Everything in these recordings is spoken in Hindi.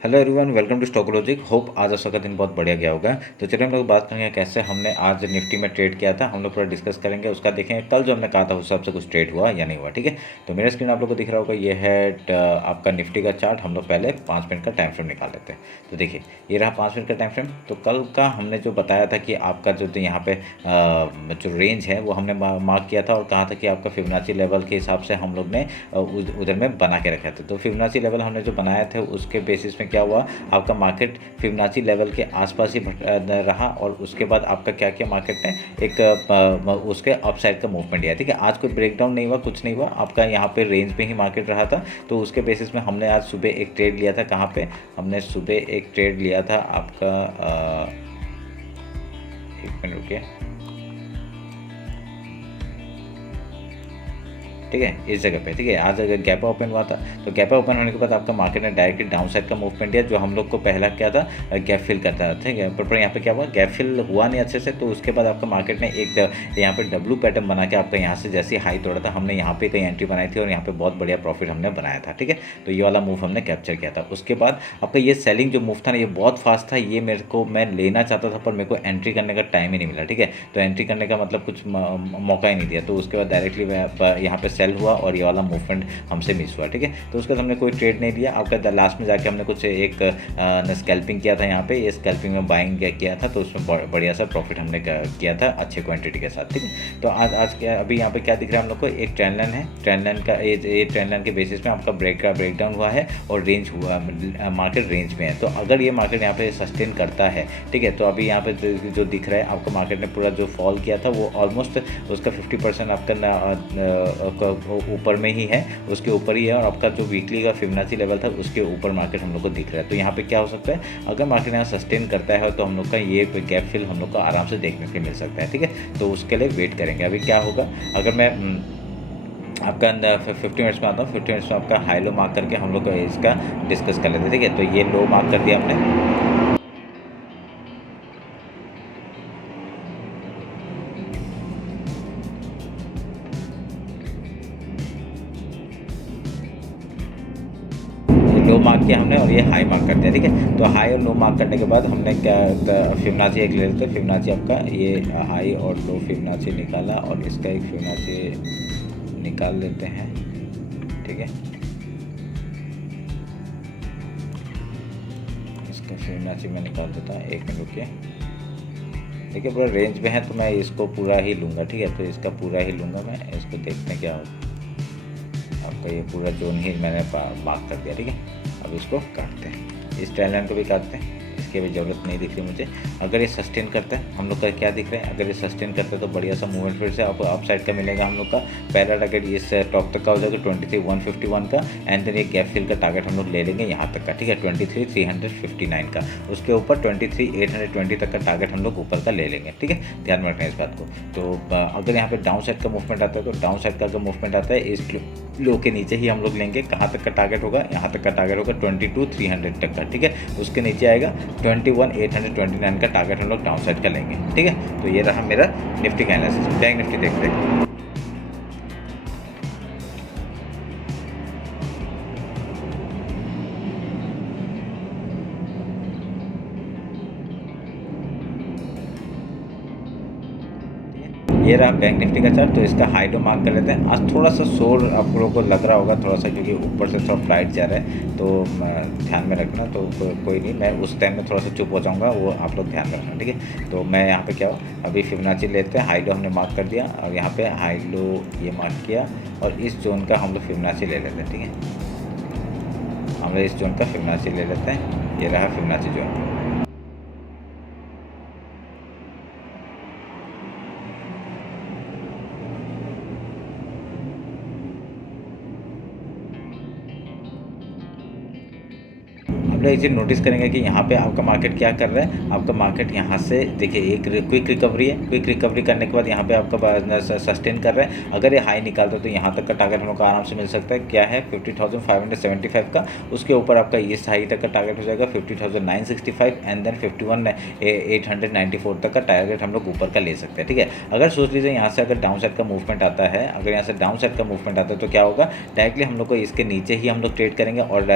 Hello everyone, welcome to Stocklogic. Hope आज आपका दिन बहुत बढ़िया गया होगा। तो चलिए हम लोग बात करेंगे कैसे हमने आज निफ्टी में ट्रेड किया था। हम लोग पूरा डिस्कस करेंगे, उसका देखेंगे कल जो हमने कहा था उस हिसाब से कुछ ट्रेड हुआ या नहीं हुआ। ठीक है, तो मेरा स्क्रीन आप लोग को दिख रहा होगा, ये है आपका निफ्टी का चार्ट। हम लोग पहले 5 मिनट का टाइम फ्रेम निकाल लेते हैं। तो देखिए ये रहा 5 मिनट का टाइम फ्रेम। तो कल का हमने जो बताया था कि आपका जो यहाँ पे जो रेंज है वो हमने मार्क किया था और कहा था कि आपका फिबोनाची लेवल के हिसाब से हम लोग ने उधर में बना के रखा था। तो फिबोनाची लेवल हमने जो बनाए थे उसके बेसिस में क्या हुआ, आपका मार्केट फिबोनाची लेवल के आसपास ही रहा और उसके बाद आपका क्या किया, मार्केट ने एक उसके अपसाइड का मूवमेंट दिया। ठीक है, आज कोई ब्रेकडाउन नहीं हुआ, कुछ नहीं हुआ, आपका यहाँ पे रेंज पे ही मार्केट रहा था। तो उसके बेसिस में हमने आज सुबह एक ट्रेड लिया था। कहाँ पे हमने सुबह एक ट्रेड लिया था आपका एक मिनट रुकिए। ठीक है, इस जगह पे। ठीक है, आज अगर गैप ओपन हुआ था तो गैप ओपन होने के बाद आपका मार्केट ने डायरेक्टली डाउन साइड का मूवमेंट दिया, जो हम लोग को पहला क्या था, गैप फिल करता था। ठीक है, पर यहाँ पे क्या हुआ, गैप फिल हुआ नहीं अच्छे से। तो उसके बाद आपका मार्केट ने एक यहाँ पे डब्लू पैटर्न बना के आपका यहाँ से जैसे हाई तोड़ा था, हमने यहाँ पे कहीं एंट्री बनाई थी और यहाँ पे बहुत बढ़िया प्रॉफिट हमने बनाया था। ठीक है, तो ये वाला मूव हमने कैप्चर किया था। उसके बाद आपका ये सेलिंग जो मूव था ना, ये बहुत फास्ट था। ये मेरे को, मैं लेना चाहता था पर मेरे को एंट्री करने का टाइम ही नहीं मिला। ठीक है, तो एंट्री करने का मतलब कुछ मौका ही नहीं दिया। तो उसके बाद डायरेक्टली यहाँ पे सेल हुआ और ये वाला मूवमेंट हमसे मिस हुआ। ठीक है, तो उसके बाद हमने कोई ट्रेड नहीं लिया। आपका लास्ट में जाके हमने कुछ एक स्कैल्पिंग किया था। यहाँ पे ये स्कैल्पिंग में बाइंग किया था, तो उसमें बढ़िया सा प्रॉफिट हमने किया था अच्छे क्वांटिटी के साथ। ठीक है, तो आज क्या अभी यहाँ पे क्या दिख रहा है हम लोग को, एक ट्रेंड लाइन है। ट्रेंड लाइन का ये ट्रेंड लाइन के बेसिस में आपका ब्रेकडाउन हुआ है और रेंज हुआ, मार्केट रेंज में है। तो अगर ये मार्केट यहाँ पे सस्टेन करता है, ठीक है, तो अभी यहाँ पे जो दिख रहा है आपको, मार्केट ने पूरा जो फॉल किया था वो ऑलमोस्ट उसका 50% आपका ऊपर में ही है, उसके ऊपर ही है। और आपका जो वीकली का फिबोनाची लेवल था उसके ऊपर मार्केट हम लोग को दिख रहा है। तो यहाँ पे क्या हो सकता है, अगर मार्केट यहाँ सस्टेन करता है तो हम लोग का ये गैप फिल हम लोग को आराम से देखने को मिल सकता है। ठीक है, तो उसके लिए वेट करेंगे। अभी क्या होगा, अगर मैं आपका 50 मिनट्स में आता हूँ, 50 मिनट्स में आपका हाई लो मार्क करके हम लोग इसका डिस्कस कर लेते हैं। ठीक है, तो ये लो मार्क कर दिया हमने। लो मार्क किया हमने और ये हाई मार्क कर दिया। ठीक है, तो हाई और लो मार्क करने के बाद हमने क्या, फिबोनाची एक ले लेते हैं। फिबोनाची आपका ये हाई और लो फिबोनाची निकाला और इसका एक फिबोनाची निकाल लेते हैं। ठीक है, इसका फिबोनाची मैं निकाल देता हूँ, एक मिनट रुकिए। देखिए पूरा रेंज में है तो मैं इसको पूरा ही लूँगा। ठीक है, तो इसका पूरा ही लूँगा मैं, इसको देखते हैं क्या होगा। आपका ये पूरा जोन ही मैंने मार्क कर दिया। ठीक है, अब इसको काटते हैं, इस ट्रेंड लाइन को भी काटते हैं, इसकी अभी ज़रूरत नहीं दिख रही मुझे। अगर ये सस्टेन करता है, हम लोग का क्या दिख रहा है, अगर ये सस्टेन करता है तो बढ़िया सा मूवमेंट फिर से अप साइड का मिलेगा हम लोग का। पहला टारगेट इस टॉप तक का हो जाएगा 23,151 का, एंड देन ये गैप फिल का टारगेट हम लोग ले लेंगे यहाँ तक का। ठीक है, 23,359 का, उसके ऊपर 23,820 तक का टारगेट हम लोग ऊपर का ले लेंगे। ठीक है, ध्यान में रखना इस बात को। तो अगर यहाँ पे डाउन साइड का मूवमेंट आता है तो डाउन साइड का अगर मूवमेंट आता है इस लो के नीचे ही हम लोग लेंगे। कहाँ तक का टारगेट होगा, यहाँ तक का टारगेट होगा 22,300 तक का। ठीक है, उसके नीचे आएगा 21,829 का टारगेट हम लोग डाउन साइड का लेंगे। ठीक है, तो ये रहा मेरा निफ्टी का एनालिसिस। बैंक निफ्टी देखते हैं। ये रहा बैंक निफ्टी का चार्ट। तो इसका हाई लो मार्क कर लेते हैं। आज थोड़ा सा शोर आप लोगों को लग रहा होगा थोड़ा सा, क्योंकि ऊपर से थोड़ा फ्लाइट जा रहा है, तो ध्यान में रखना। तो कोई नहीं, मैं उस टाइम में थोड़ा सा चुप हो जाऊँगा, वो आप लोग ध्यान रखना। ठीक है, तो मैं यहाँ पे क्या हो, अभी फिबोनाची लेते हैं। हाई लो हमने मार्क कर दिया और यहाँ पे हाई लो ये मार्क किया और इस जोन का हम लोग फिबोनाची ले लेते हैं। ठीक है, हम लोग इस जोन का फिबोनाची ले लेते हैं। ये रहा फिबोनाची जोन। आप लोग एक चीज़ नोटिस करेंगे कि यहाँ पे आपका मार्केट क्या कर रहा है, आपका मार्केट यहाँ से देखिए एक क्विक रिकवरी है। क्विक रिकवरी करने के बाद यहाँ पे आपका सस्टेन कर रहा है। अगर ये हाई निकालता है तो यहाँ तक का टारगेट हम लोग को आराम से मिल सकता है। क्या है, 50,575 का, उसके ऊपर आपका इस हाई तक का टारगेट हो जाएगा 50,965 एंड देन 51,894 तक का टारगेट हम लोग ऊपर का ले सकते हैं। ठीक है, अगर सोच लीजिए यहाँ से अगर डाउन साइड का मूवमेंट आता है, अगर यहाँ से डाउन साइड का मूवमेंट आता है तो क्या होगा, डायरेक्टली हम लोग को इसके नीचे ही हम लोग ट्रेड करेंगे और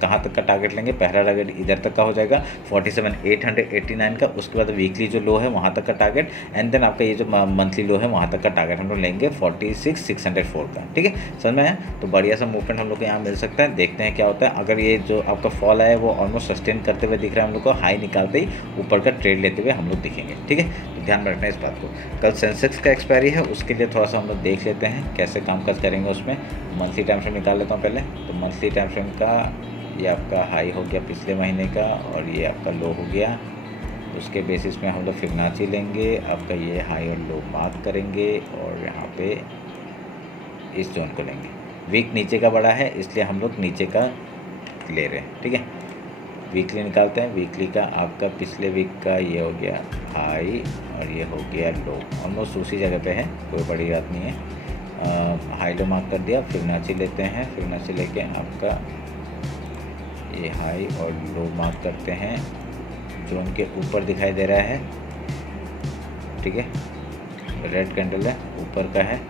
कहाँ तक का टारगेट लेंगे, पहला पहला टारगेट इधर तक का हो जाएगा 47,889 का, उसके बाद वीकली जो लो है वहाँ तक का टारगेट, एंड देन आपका ये जो मंथली लो है वहाँ तक का टारगेट हम लोग लेंगे 46,604 का। ठीक है, समझ में आया? तो बढ़िया सा मूवमेंट हम लोग को यहाँ मिल सकता है, देखते हैं क्या होता है। अगर ये जो आपका फॉल आया है वो ऑलमोस्ट सस्टेन करते हुए दिख रहा है हम लोग को, हाई निकालते ही ऊपर का ट्रेड लेते हुए हम लोग दिखेंगे। ठीक है, तो ध्यान में रखना इस बात को। कल सेंसेक्स का एक्सपायरी है, उसके लिए थोड़ा सा हम लोग देख लेते हैं कैसे कामकाज करेंगे उसमें। मंथली टाइम फ्रेम निकाल लेता हूँ पहले। तो मंथली टाइम फ्रेम का ये आपका हाई हो गया पिछले महीने का, और ये आपका लो हो गया। उसके बेसिस में हम लोग फिबोनाची लेंगे, आपका ये हाई और लो मार्क करेंगे, और यहाँ पे इस जोन को लेंगे। वीक नीचे का बड़ा है इसलिए हम लोग नीचे का ले रहे हैं। ठीक है, वीकली निकालते हैं। वीकली का आपका पिछले वीक का ये हो गया हाई और ये हो गया लो, ऑलमोस्ट उसी जगह पे है, कोई बड़ी बात नहीं है। हाई लो मार्क कर दिया। फिबोनाची लेते हैं, फिबोनाची लेके आपका ये हाई और लो मार्क करते हैं, जोन के ऊपर दिखाई दे रहा है। ठीक है, रेड कैंडल है, ऊपर का है।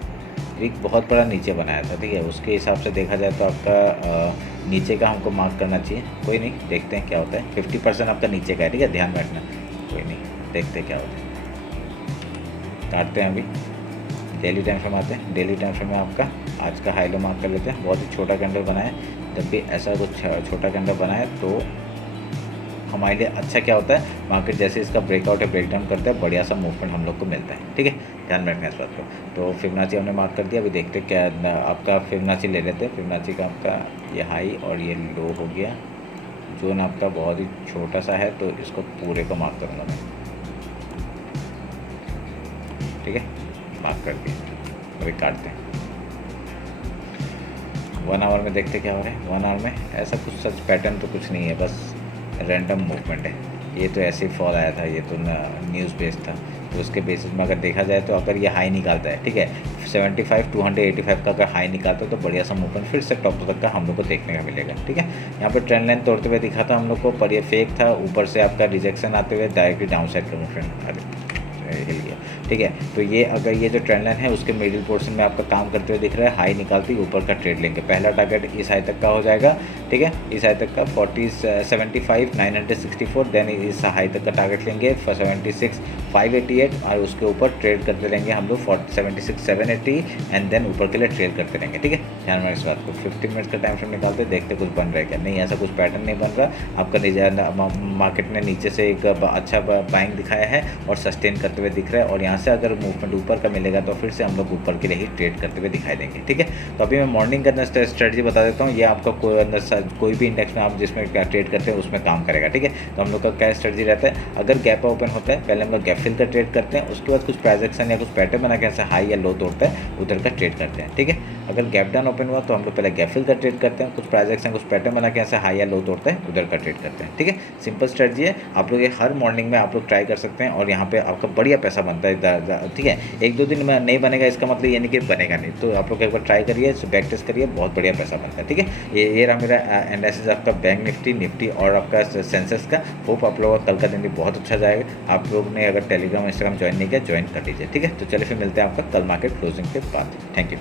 वीक बहुत बड़ा नीचे बनाया था। ठीक है, उसके हिसाब से देखा जाए तो आपका नीचे का हमको मार्क करना चाहिए। कोई नहीं, देखते हैं क्या होता है। 50% आपका नीचे का है। ठीक है, ध्यान में रखना। कोई नहीं, देखते हैं क्या होता है। काटते हैं अभी, डेली टाइम फ्रेम आते हैं। डेली टाइम फ्रेम में आपका आज का हाई लो मार्क कर लेते हैं। बहुत ही छोटा कैंडल बनाए, जब भी ऐसा कुछ छोटा कैंडल बनाए तो हमारे लिए अच्छा क्या होता है, मार्केट जैसे इसका ब्रेकआउट है ब्रेकडाउन करता है, बढ़िया सा मूवमेंट हम लोग को मिलता है। ठीक है, ध्यान में रखना इस बात को। तो फिबोनाची हमने मार्क कर दिया। अभी देखते हैं क्या आपका फिबोनाची ले लेते हैं। फिबोनाची का आपका ये हाई और ये लो हो गया, जोन आपका बहुत ही छोटा सा है तो इसको पूरे को मार्क करूँगा मैं। ठीक है, मार्क कर दिया। अभी काटते हैं। 1 आवर में देखते क्या हो रहा है। 1 आवर में ऐसा कुछ सच पैटर्न तो कुछ नहीं है, बस रैंडम मूवमेंट है। ये तो ऐसे ही फॉल आया था, ये तो न्यूज़ बेस्ड था, तो उसके बेसिस में अगर देखा जाए तो अगर ये हाई निकालता है, ठीक है, 75,285 का अगर हाई निकालता है तो बढ़िया सा मूवमेंट फिर से टॉप तक का हम लोग को देखने का मिलेगा। ठीक है, यहाँ पर ट्रेंड लाइन तोड़ते हुए दिखा था हम लोग को, पर ये फेक था। ऊपर से आपका रिजेक्शन आते हुए डायरेक्टली डाउन साइड का मूवमेंट हिल गया। ठीक है, तो ये अगर ये जो ट्रेंड लाइन है उसके मिडिल पोर्शन में आपका काम करते हुए दिख रहा है, हाई निकालते ही ऊपर का ट्रेड लेंगे। पहला टारगेट इस हाई तक का हो जाएगा। ठीक है, इस हाई तक का 75,964, देन इस हाई तक का टारगेट लेंगे 76,588, और उसके ऊपर ट्रेड करते रहेंगे हम लोग 76,780, एंड देन ऊपर के लिए ट्रेड करते रहेंगे। ठीक है, ध्यान में इस बात को। 50 मिनट्स का टाइम फ्रेम निकालते देखते कुछ बन रहा है क्या। नहीं, ऐसा कुछ पैटर्न नहीं बन रहा। आपका मार्केट ने नीचे से एक अच्छा बाइंग दिखाया है और सस्टेन करते हुए दिख रहा है, और यहाँ से अगर मूवमेंट ऊपर का मिलेगा तो फिर से हम लोग ऊपर के लिए ही ट्रेड करते हुए दिखाई देंगे। ठीक है, तो अभी मैं मॉर्निंग का स्ट्रेटजी बता देता हूँ। ये आपका कोई भी इंडेक्स में आप जिसमें क्या ट्रेड करते हैं उसमें काम करेगा। ठीक है, तो हम लोग का क्या स्ट्रेटजी रहता है, अगर गैप ओपन होता है पहले हम लोग गैप फिल का ट्रेड करते हैं, उसके बाद कुछ प्राइस एक्शन या कुछ पैटर्न बना के ऐसे हाई या लो तोड़ता है उधर का ट्रेड करते हैं। ठीक है, अगर गैप डाउन ओपन हुआ तो हम लोग पहले गैप फिल का ट्रेड करते हैं, कुछ प्राइस एक्शन कुछ पैटर्न बना के ऐसे हाई या लो तोड़ता है उधर का ट्रेड करते हैं। ठीक है, सिंपल स्ट्रेटजी है। आप लोग ये हर मॉर्निंग में आप लोग ट्राई कर सकते हैं और यहाँ पे आपका बढ़िया पैसा बनता है। ठीक है, 1-2 दिन में नहीं बनेगा इसका मतलब ये नहीं कि बनेगा नहीं, तो आप लोग एक बार ट्राई करिए, बैक टेस्ट करिए, बहुत बढ़िया पैसा बनता है। ठीक है, ये रहा मेरा एनालिसिस आपका बैंक निफ्टी और आपका सेंसेक्स का। होप आप लोगों का कल का दिन भी बहुत अच्छा जाएगा। आप लोग ने अगर टेलीग्राम इंस्टाग्राम ज्वाइन नहीं किया, ज्वाइन कर लीजिए। ठीक है, तो चलिए फिर मिलते हैं आपका कल मार्केट क्लोजिंग के बाद। Thank you.